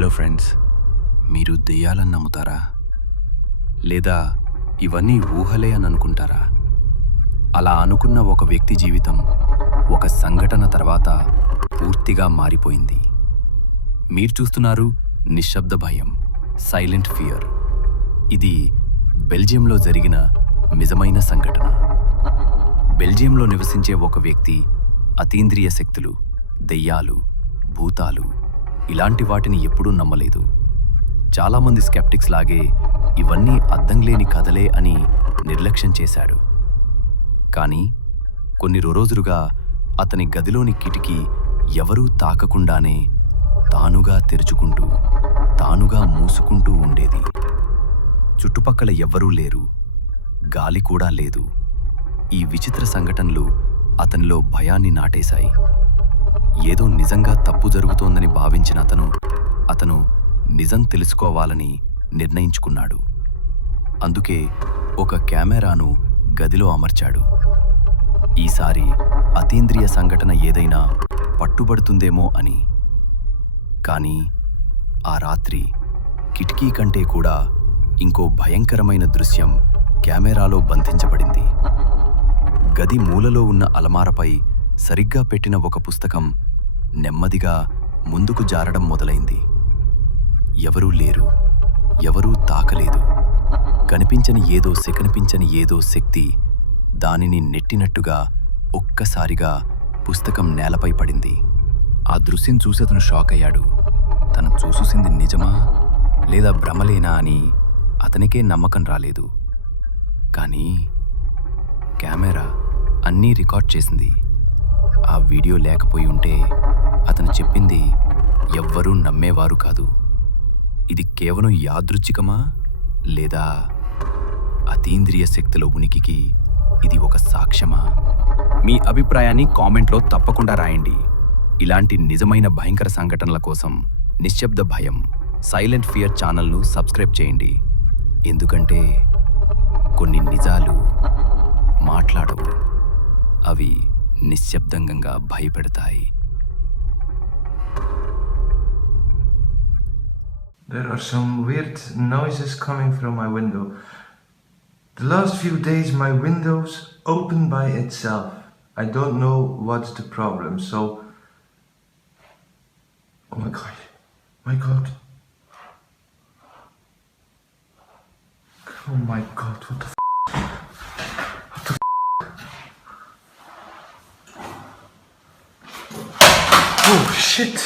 Hello friends, మీరు దెయ్యాలని నమ్ముతారా? లేదా ఇవన్నీ ఊహలే అని అనుకుంటారా? అలా అనుకున్న ఒక వ్యక్తి జీవితం ఒక సంఘటన తర్వాత పూర్తిగా మారిపోయింది. మీరు చూస్తున్నారు నిశ్శబ్ద భయం, సైలెంట్ ఫియర్. ఇది బెల్జియంలో జరిగిన నిజమైన సంఘటన. బెల్జియంలో నివసించే ఒక వ్యక్తి అతీంద్రియ శక్తులు, దెయ్యాలు, భూతాలు ఇలాంటి వాటిని ఎప్పుడూ నమ్మలేదు. చాలామంది స్కెప్టిక్స్ లాగే ఇవన్నీ అర్థంలేని కథలే అని నిర్లక్ష్యం చేశాడు. కానీ కొన్ని రోజులుగా అతని గదిలోని కిటికీ ఎవరూ తాకకుండానే తానుగా తెరుచుకుంటూ, తానుగా మూసుకుంటూ ఉండేది. చుట్టుపక్కల ఎవ్వరూ లేరు, గాలి కూడా లేదు. ఈ విచిత్ర సంఘటనలు అతనిలో భయాన్ని నాటేశాయి. ఏదో నిజంగా తప్పు జరుగుతోందని భావించిన అతను నిజం తెలుసుకోవాలని నిర్ణయించుకున్నాడు. అందుకే ఒక కెమెరాను గదిలో అమర్చాడు. ఈసారి అతీంద్రియ సంఘటన ఏదైనా పట్టుబడుతుందేమో అని. కానీ ఆ రాత్రి కిటికీ కంటే కూడా ఇంకో భయంకరమైన దృశ్యం కెమెరాలో బంధించబడింది. గది మూలలో ఉన్న అలమారపై సరిగ్గా పెట్టిన ఒక పుస్తకం నెమ్మదిగా ముందుకు జారడం మొదలైంది. ఎవరూ లేరు, ఎవరూ తాకలేదు. కనిపించని ఏదో శక్తి దానిని నెట్టినట్టుగా ఒక్కసారిగా పుస్తకం నేలపై పడింది. ఆ దృశ్యం చూసి అతను షాక్ అయ్యాడు. తను చూసింది నిజమా లేదా భ్రమలేనా అని అతనికే నమ్మకం రాలేదు. కానీ కెమెరా అన్నీ రికార్డ్ చేసింది. ఆ వీడియో లేకపోయి ఉంటే అతను చెప్పింది ఎవ్వరూ నమ్మేవారు కాదు. ఇది కేవలం యాదృచ్ఛికమా లేదా అతీంద్రియ శక్తుల ఉనికికి ఇది ఒక సాక్ష్యమా? మీ అభిప్రాయాన్ని కామెంట్లో తప్పకుండా రాయండి. ఇలాంటి నిజమైన భయంకర సంఘటనల కోసం నిశ్శబ్ద భయం, సైలెంట్ ఫియర్ ఛానల్ను సబ్స్క్రైబ్ చేయండి. ఎందుకంటే కొన్ని నిజాలు మాట్లాడవు, అవి నిశ్శబ్దంగా భయపెడతాయి. There are some weird noises coming from my window. The last few days my window's open by itself. I don't know what's the problem, so... Oh my god. My god. Oh my god, what the f***? What the f***? Oh shit!